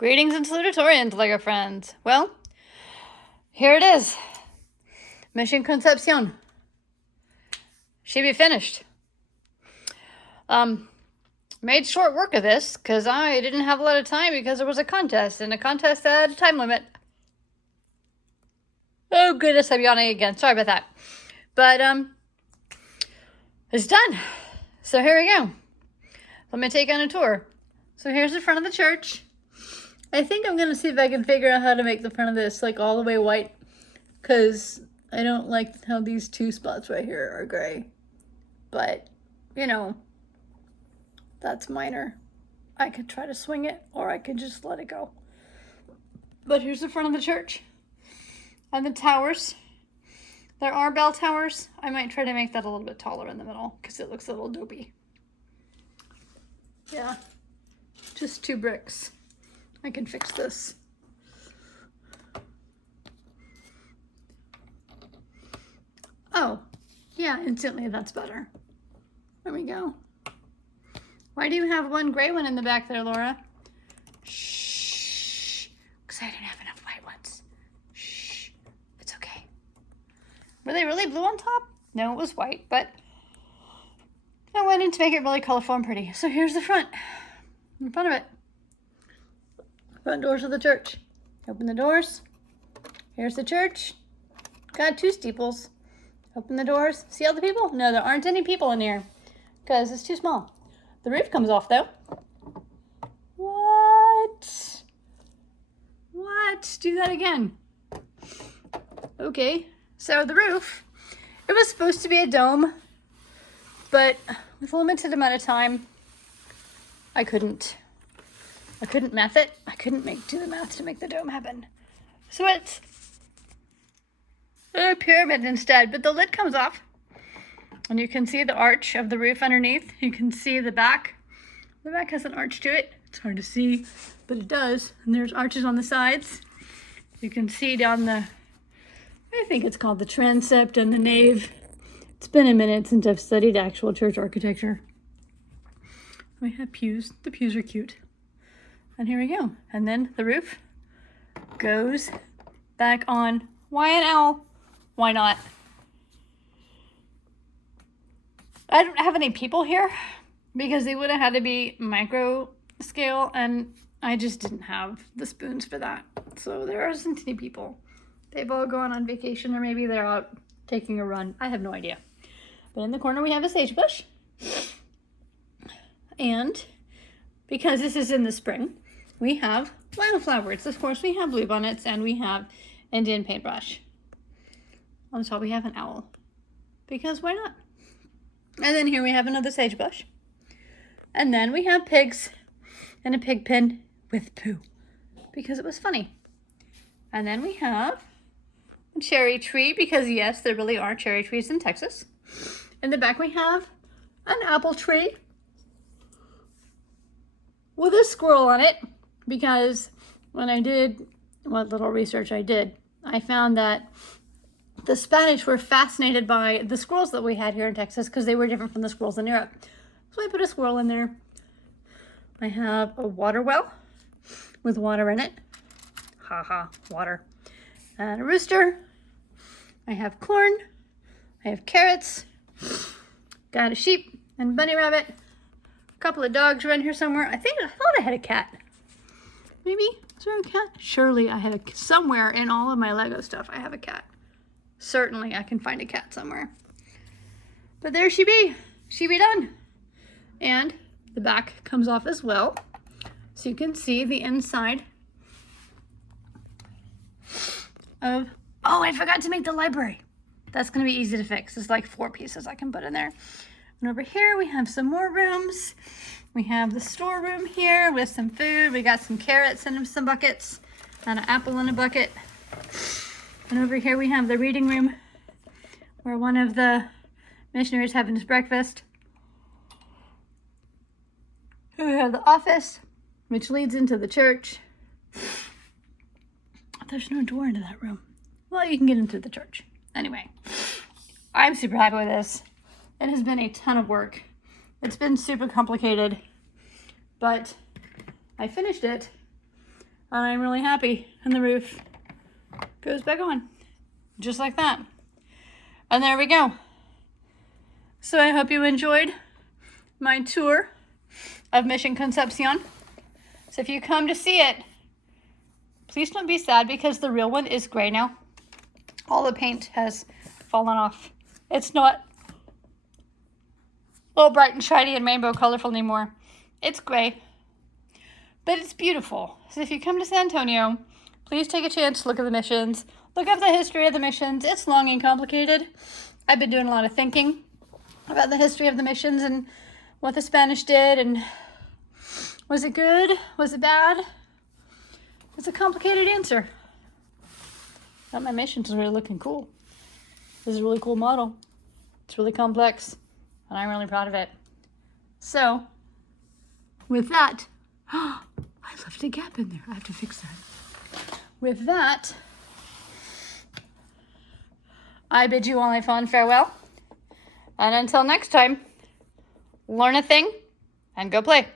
Greetings and salutatorians, LEGO friends. Well, here it is. Mission Concepcion. Should be finished. Made short work of this because I didn't have a lot of time because there was a contest, and a contest had a time limit. Oh goodness, I'm yawning again. Sorry about that. But it's done. So here we go. Let me take on a tour. So here's the front of the church. I think I'm gonna see if I can figure out how to make the front of this like all the way white, because I don't like how these two spots right here are gray. But, you know, that's minor. I could try to swing it, or I could just let it go. But here's the front of the church. And the towers. There are bell towers. I might try to make that a little bit taller in the middle, because it looks a little dopey. Yeah, just 2 bricks. I can fix this. Oh, yeah, instantly that's better. There we go. Why do you have one gray one in the back there, Laura? Shh, because I didn't have enough white ones. Shh, it's okay. Were they really blue on top? No, it was white, but I went in to make it really colorful and pretty. So here's the front, in front of it. Front doors of the church. Open the doors. Here's the church. Got 2 steeples. Open the doors. See all the people? No, there aren't any people in here because it's too small. The roof comes off though. What? What? Do that again. Okay, so the roof, it was supposed to be a dome, but with a limited amount of time, I couldn't math it. I couldn't do the math to make the dome happen. So it's a pyramid instead, but the lid comes off. And you can see the arch of the roof underneath. You can see the back. The back has an arch to it. It's hard to see, but it does. And there's arches on the sides. You can see down the, I think it's called the transept and the nave. It's been a minute since I've studied actual church architecture. We have pews. The pews are cute. And here we go. And then the roof goes back on. Why an owl? Why not? I don't have any people here because they would have had to be micro scale, and I just didn't have the spoons for that. So there isn't any people. They've all gone on vacation, or maybe they're out taking a run. I have no idea. But in the corner we have a sagebush. And because this is in the spring, we have wildflowers. Of course, we have bluebonnets, and we have Indian paintbrush. On the top, we have an owl. Because why not? And then here we have another sagebush. And then we have pigs and a pig pen with poo. Because it was funny. And then we have a cherry tree, because yes, there really are cherry trees in Texas. In the back we have an apple tree with a squirrel on it, because when I did what little research I did, I found that the Spanish were fascinated by the squirrels that we had here in Texas because they were different from the squirrels in Europe. So I put a squirrel in there. I have a water well with water in it. Water. And a rooster. I have corn. I have carrots. Got a sheep and bunny rabbit. A couple of dogs around here somewhere. I thought I had a cat. Maybe? Is there a cat? Surely I have somewhere in all of my Lego stuff, I have a cat. Certainly I can find a cat somewhere. But there she be. She be done. And the back comes off as well. So you can see the inside of, oh, I forgot to make the library. That's going to be easy to fix. There's like 4 pieces I can put in there. And over here we have some more rooms. We have the storeroom here with some food. We got some carrots in some buckets and an apple in a bucket. And over here we have the reading room where one of the missionaries having his breakfast. Here we have the office, which leads into the church. There's no door into that room. Well, you can get into the church. Anyway, I'm super happy with this. It has been a ton of work. It's been super complicated, but I finished it And I'm really happy. And the roof goes back on. Just like that. And there we go. So I hope you enjoyed my tour of Mission Concepcion. So if you come to see it, please don't be sad because the real one is gray now. All the paint has fallen off. It's not all bright and shiny and rainbow colorful anymore. It's gray, but it's beautiful. So if you come to San Antonio, please take a chance to look at the missions. Look up the history of the missions. It's long and complicated. I've been doing a lot of thinking about the history of the missions and what the Spanish did, and was it good? Was it bad? It's a complicated answer. But my missions are really looking cool. This is a really cool model. It's really complex, and I'm really proud of it. So, with that, I left a gap in there. I have to fix that. With that, I bid you all a fond farewell. And until next time, learn a thing and go play.